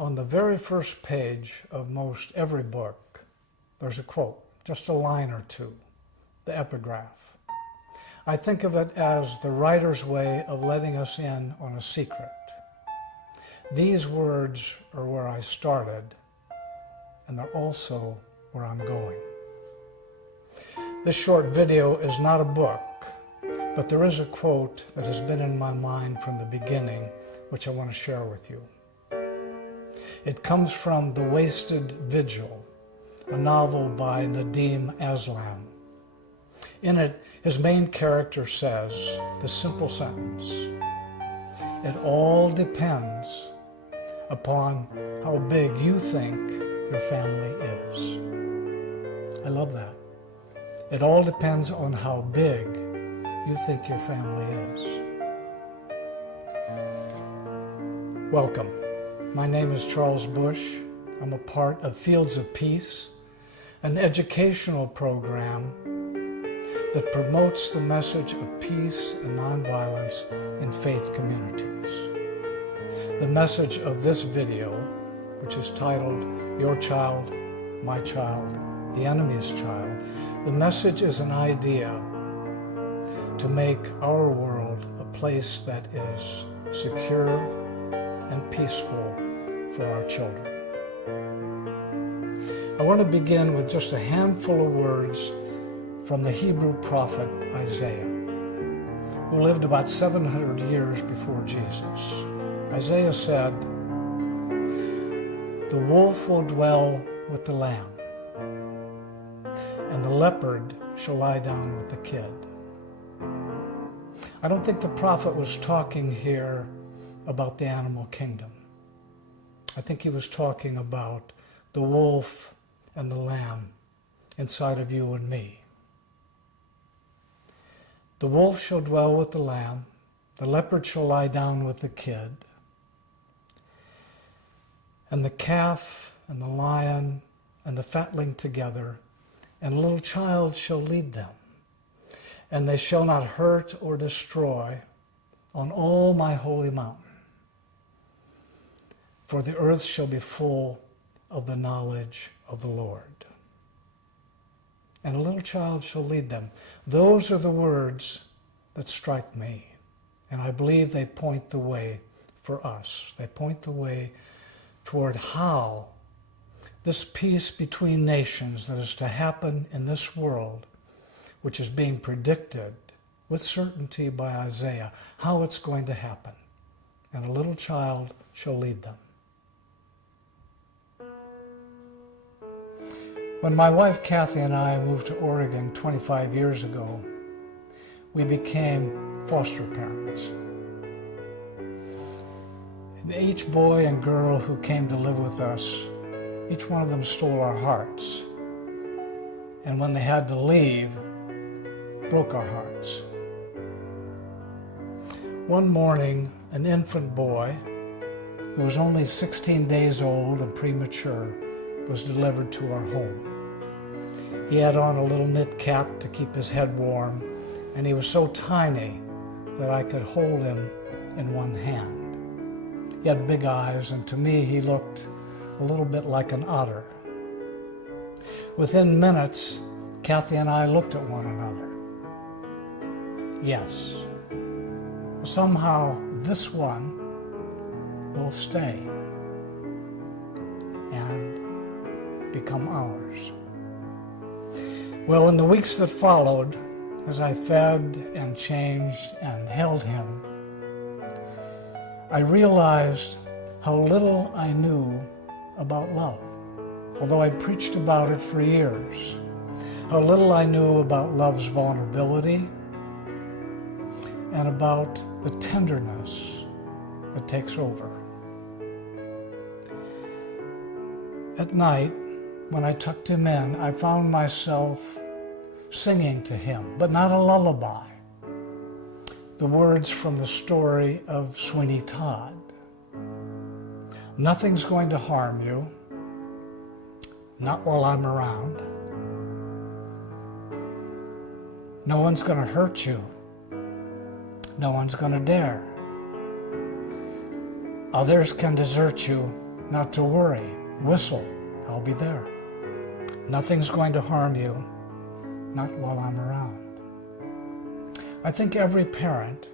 On the very first page of most every book, there's a quote, just a line or two, the epigraph. I think of it as the writer's way of letting us in on a secret. These words are where I started, and they're also where I'm going. This short video is not a book, but there is a quote that has been in my mind from the beginning, which I want to share with you. It comes from The Wasted Vigil, a novel by Nadim Aslam. In it, his main character says the simple sentence, "It all depends upon how big you think your family is." I love that. It all depends on how big you think your family is. Welcome. My name is Charles Busch. I'm a part of Fields of Peace, an educational program that promotes the message of peace and nonviolence in faith communities. The message of this video, which is titled, Your Child, My Child, the Enemy's Child, the message is an idea to make our world a place that is secure and peaceful for our children. I want to begin with just a handful of words from the Hebrew prophet Isaiah, who lived about 700 years before Jesus. Isaiah said, "The wolf will dwell with the lamb, and the leopard shall lie down with the kid." I don't think the prophet was talking here about the animal kingdom. I think he was talking about the wolf and the lamb inside of you and me. The wolf shall dwell with the lamb, the leopard shall lie down with the kid, and the calf and the lion and the fatling together, and a little child shall lead them. And they shall not hurt or destroy on all my holy mountain. For the earth shall be full of the knowledge of the Lord. And a little child shall lead them. Those are the words that strike me. And I believe they point the way for us. They point the way toward how this peace between nations that is to happen in this world, which is being predicted with certainty by Isaiah, how it's going to happen. And a little child shall lead them. When my wife Kathy and I moved to Oregon 25 years ago, we became foster parents. And each boy and girl who came to live with us, each one of them stole our hearts. And when they had to leave, broke our hearts. One morning, an infant boy who was only 16 days old and premature was delivered to our home. He had on a little knit cap to keep his head warm, and he was so tiny that I could hold him in one hand. He had big eyes, and to me he looked a little bit like an otter. Within minutes, Kathy and I looked at one another. Yes, somehow this one will stay and become ours. Well, in the weeks that followed, as I fed and changed and held him, I realized how little I knew about love, although I preached about it for years. How little I knew about love's vulnerability and about the tenderness that takes over. At night, when I tucked him in, I found myself singing to him, but not a lullaby. The words from the story of Sweeney Todd. Nothing's going to harm you, not while I'm around. No one's going to hurt you. No one's going to dare. Others can desert you, not to worry, whistle, I'll be there. Nothing's going to harm you, not while I'm around. I think every parent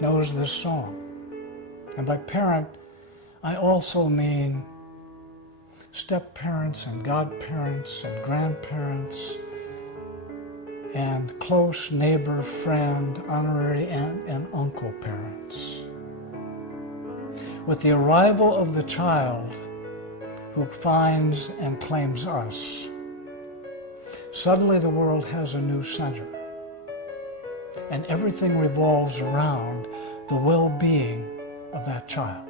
knows this song. And by parent, I also mean step-parents and godparents and grandparents and close neighbor, friend, honorary aunt and uncle parents. With the arrival of the child who finds and claims us, suddenly the world has a new center, and everything revolves around the well-being of that child.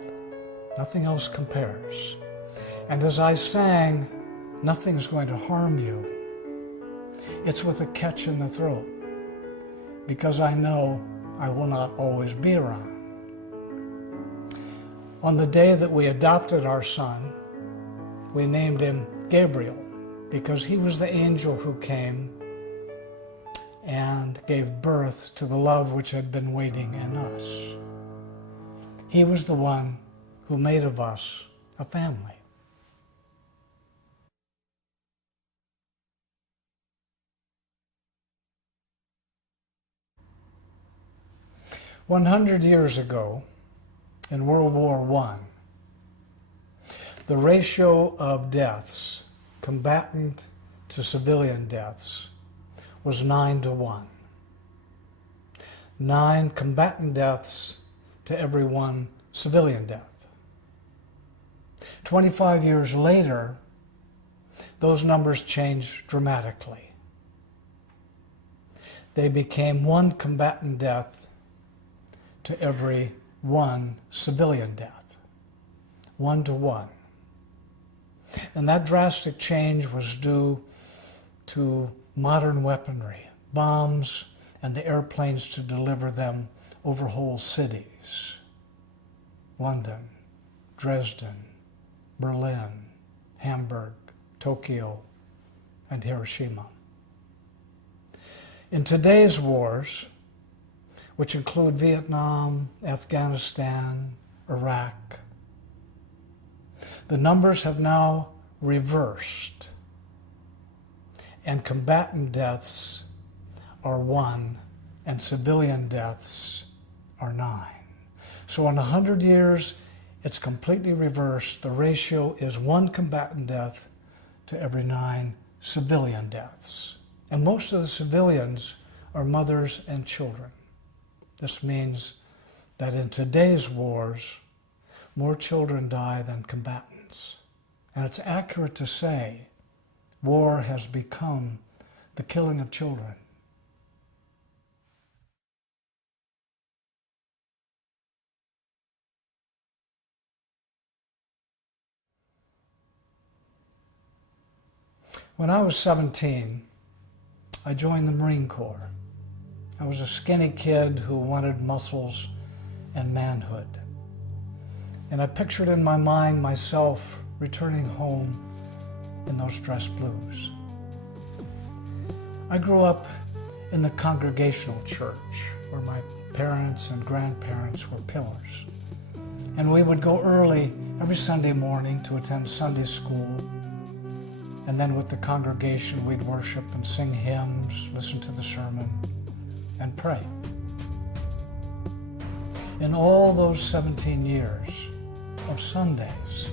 Nothing else compares. And as I sang, "Nothing's going to harm you," it's with a catch in the throat, because I know I will not always be around. On the day that we adopted our son, we named him Gabriel, because he was the angel who came and gave birth to the love which had been waiting in us. He was the one who made of us a family. "100 years ago, in World War I, the ratio of deaths, combatant to civilian deaths, was 9-1. 9 combatant deaths to every 1 civilian death. 25 years later, those numbers changed dramatically. They became 1 combatant death to every 1 civilian death, 1-1. And that drastic change was due to modern weaponry, bombs, and the airplanes to deliver them over whole cities. London, Dresden, Berlin, Hamburg, Tokyo, and Hiroshima. In today's wars, which include Vietnam, Afghanistan, Iraq, the numbers have now reversed, and combatant deaths are 1 and civilian deaths are 9. So in 100 years, it's completely reversed. The ratio is 1 combatant death to every 9 civilian deaths. And most of the civilians are mothers and children. This means that in today's wars, more children die than combatants. And it's accurate to say war has become the killing of children. When I was 17, I joined the Marine Corps. I was a skinny kid who wanted muscles and manhood. And I pictured in my mind myself returning home in those dress blues. I grew up in the Congregational church where my parents and grandparents were pillars. And we would go early every Sunday morning to attend Sunday school. And then with the congregation, we'd worship and sing hymns, listen to the sermon, and pray. In all those 17 years of Sundays,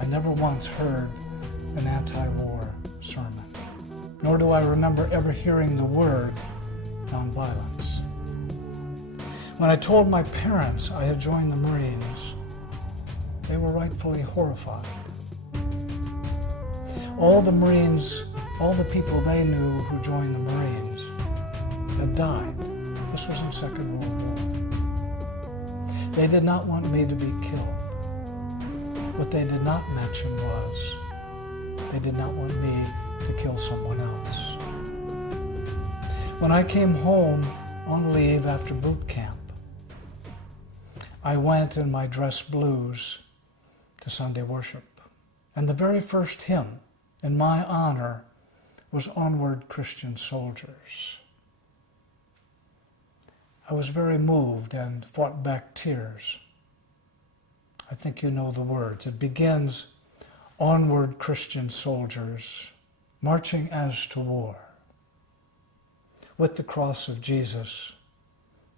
I never once heard an anti-war sermon, nor do I remember ever hearing the word nonviolence. When I told my parents I had joined the Marines, they were rightfully horrified. All the Marines, all the people they knew who joined the Marines had died. This was in Second World War. They did not want me to be killed. What they did not mention was they did not want me to kill someone else. When I came home on leave after boot camp, I went in my dress blues to Sunday worship. And the very first hymn in my honor was "Onward, Christian Soldiers." I was very moved and fought back tears. I think you know the words. It begins, "Onward, Christian soldiers, marching as to war, with the cross of Jesus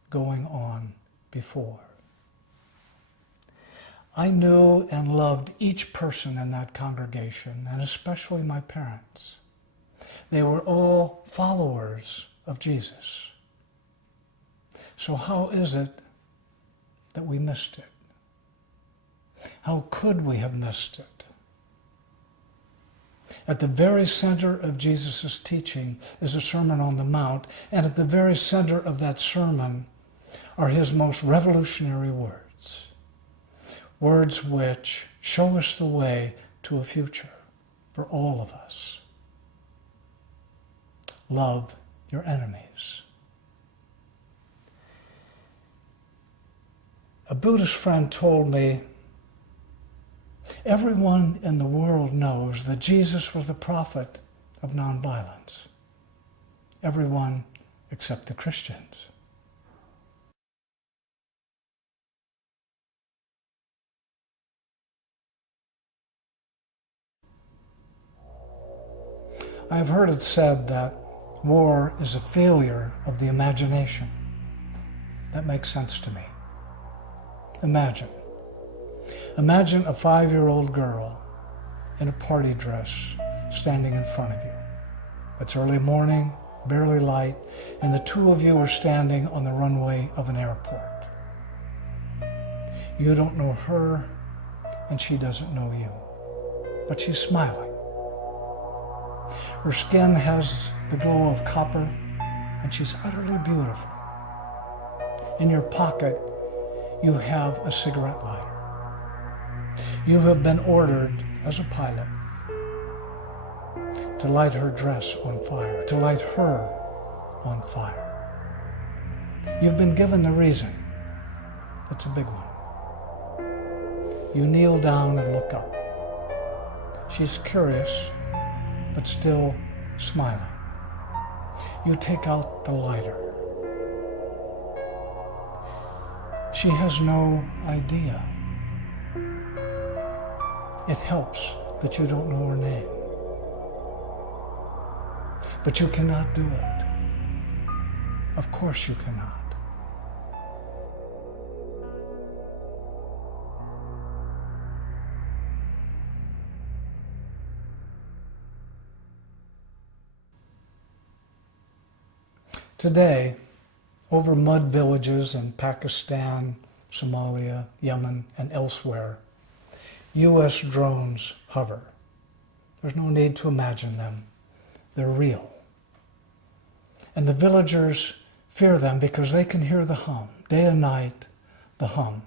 going on before." I knew and loved each person in that congregation, and especially my parents. They were all followers of Jesus. So how is it that we missed it? How could we have missed it? At the very center of Jesus' teaching is a Sermon on the Mount, and at the very center of that sermon are his most revolutionary words. Words which show us the way to a future for all of us. Love your enemies. A Buddhist friend told me, everyone in the world knows that Jesus was the prophet of nonviolence. Everyone except the Christians. I've heard it said that war is a failure of the imagination. That makes sense to me. Imagine a 5-year-old girl in a party dress standing in front of you. It's early morning, barely light, and the two of you are standing on the runway of an airport. You don't know her, and she doesn't know you, but she's smiling. Her skin has the glow of copper, and she's utterly beautiful. In your pocket, you have a cigarette lighter. You have been ordered as a pilot to light her dress on fire, to light her on fire. You've been given the reason. It's a big one. You kneel down and look up. She's curious, but still smiling. You take out the lighter. She has no idea. It helps that you don't know her name. But you cannot do it. Of course you cannot. Today, over mud villages in Pakistan, Somalia, Yemen, and elsewhere, U.S. drones hover. There's no need to imagine them. They're real. And the villagers fear them because they can hear the hum, day and night, the hum.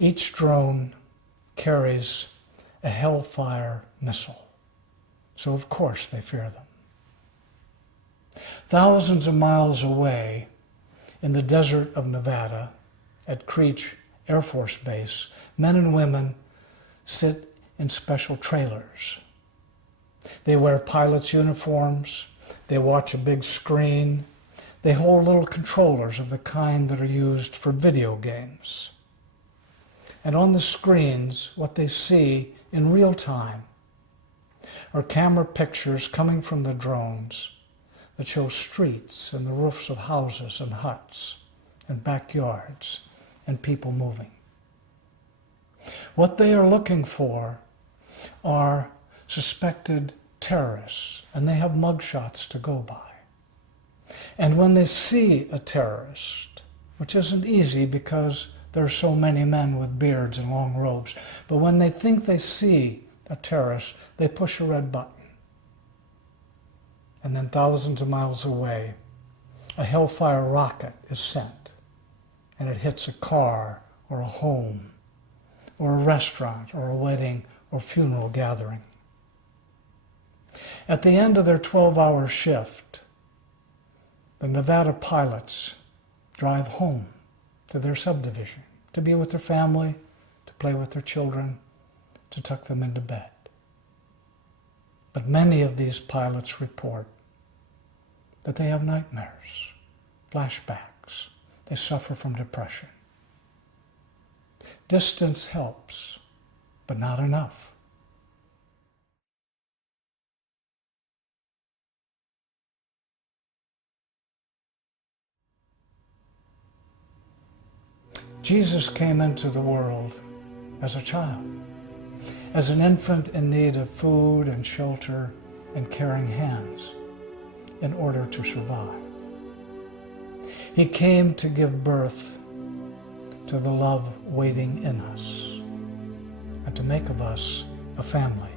Each drone carries a Hellfire missile, so of course they fear them. Thousands of miles away, in the desert of Nevada, at Creech Air Force Base, men and women sit in special trailers. They wear pilots' uniforms, they watch a big screen, they hold little controllers of the kind that are used for video games. And on the screens, what they see in real time are camera pictures coming from the drones that show streets and the roofs of houses and huts and backyards and people moving. What they are looking for are suspected terrorists, and they have mugshots to go by. And when they see a terrorist, which isn't easy because there are so many men with beards and long robes, but when they think they see a terrorist, they push a red button. And then thousands of miles away, a Hellfire rocket is sent, and it hits a car or a home or a restaurant or a wedding or funeral gathering. At the end of their 12-hour shift, the Nevada pilots drive home to their subdivision to be with their family, to play with their children, to tuck them into bed. But many of these pilots report that they have nightmares, flashbacks. They suffer from depression. Distance helps, but not enough. Jesus came into the world as a child, as an infant in need of food and shelter and caring hands in order to survive. He came to give birth to the love waiting in us and to make of us a family.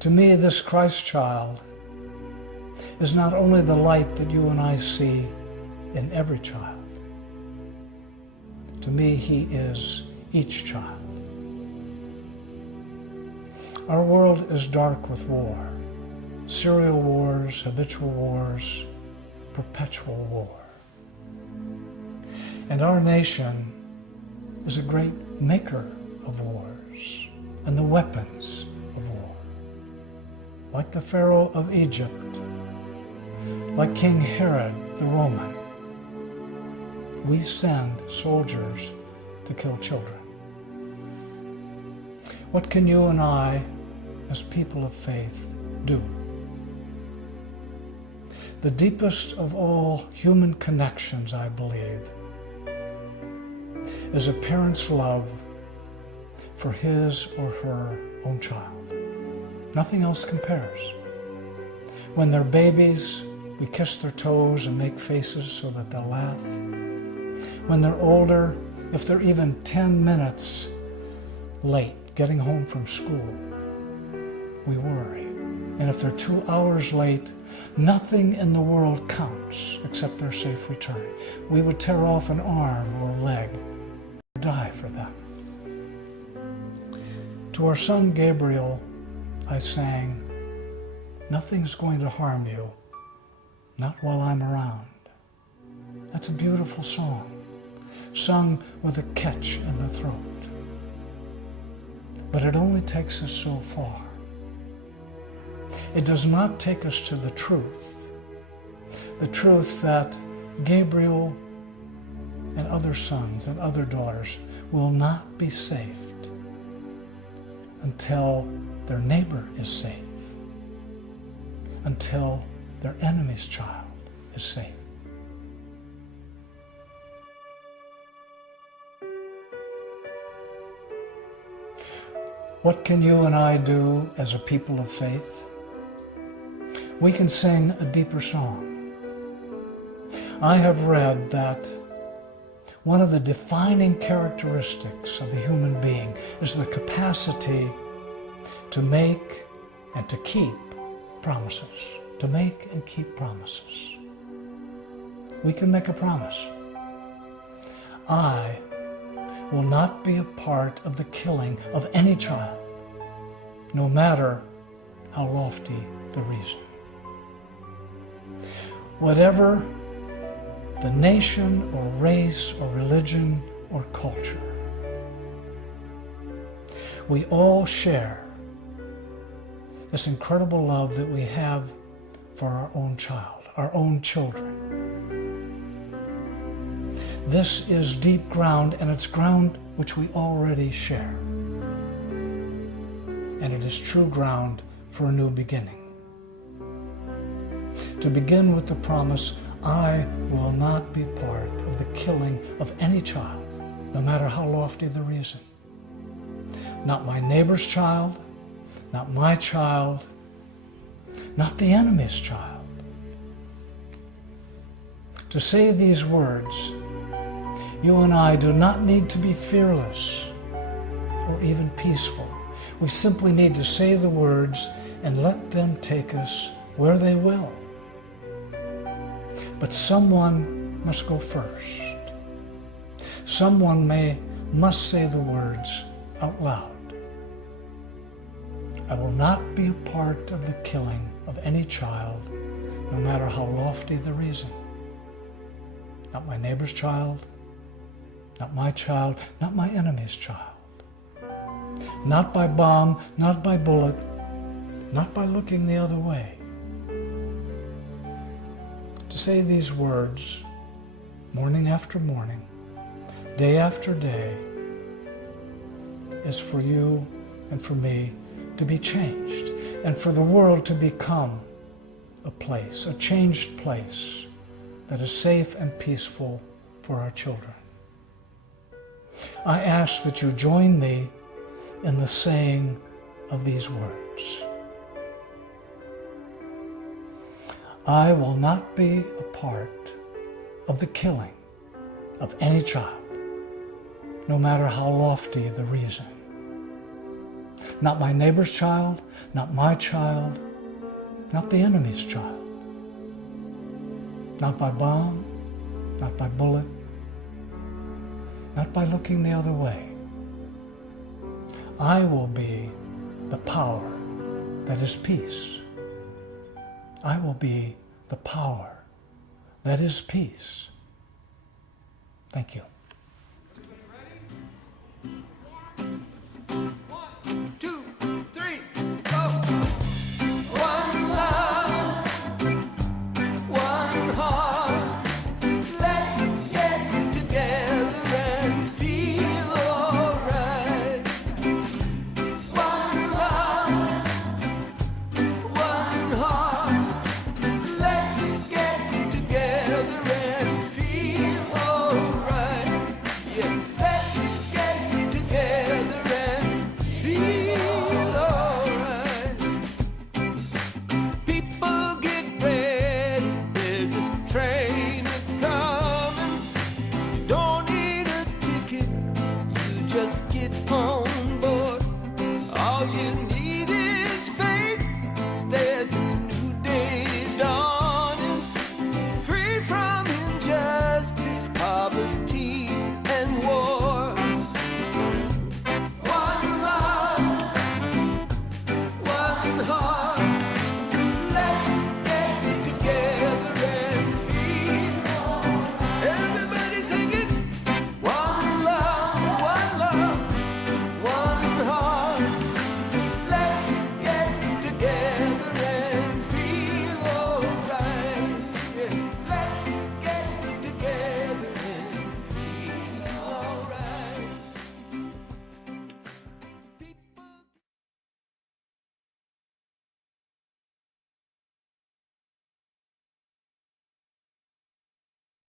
To me, this Christ child is not only the light that you and I see in every child. To me, he is each child. Our world is dark with war, serial wars, habitual wars, perpetual war. And our nation is a great maker of wars and the weapons of war. Like the Pharaoh of Egypt, like King Herod the Roman, we send soldiers to kill children. What can you and I, as people of faith, do? The deepest of all human connections, I believe, is a parent's love for his or her own child. Nothing else compares. When they're babies, we kiss their toes and make faces so that they'll laugh. When they're older, if they're even 10 minutes late getting home from school, we worry. And if they're 2 hours late, nothing in the world counts except their safe return. We would tear off an arm or a leg, or die for them. To our son Gabriel, I sang, "Nothing's going to harm you, not while I'm around." That's a beautiful song, sung with a catch in the throat. But it only takes us so far. It does not take us to the truth that Gabriel and other sons and other daughters will not be saved until their neighbor is safe, until their enemy's child is safe. What can you and I do as a people of faith? We can sing a deeper song. I have read that one of the defining characteristics of the human being is the capacity to make and to keep promises. To make and keep promises. We can make a promise. I will not be a part of the killing of any child, no matter how lofty the reason. Whatever the nation or race or religion or culture, we all share this incredible love that we have for our own child, our own children. This is deep ground, and it's ground which we already share. And it is true ground for a new beginning. To begin with the promise, I will not be part of the killing of any child, no matter how lofty the reason. Not my neighbor's child, not my child, not the enemy's child. To say these words, you and I do not need to be fearless or even peaceful. We simply need to say the words and let them take us where they will. But someone must go first. Someone must say the words out loud. I will not be a part of the killing of any child, no matter how lofty the reason. Not my neighbor's child, not my child, not my enemy's child. Not by bomb, not by bullet, not by looking the other way. To say these words morning after morning, day after day, is for you and for me to be changed, and for the world to become a place, a changed place that is safe and peaceful for our children. I ask that you join me in the saying of these words. I will not be a part of the killing of any child, no matter how lofty the reason. Not my neighbor's child, not my child, not the enemy's child. Not by bomb, not by bullet, not by looking the other way. I will be the power that is peace. I will be the power that is peace. Thank you.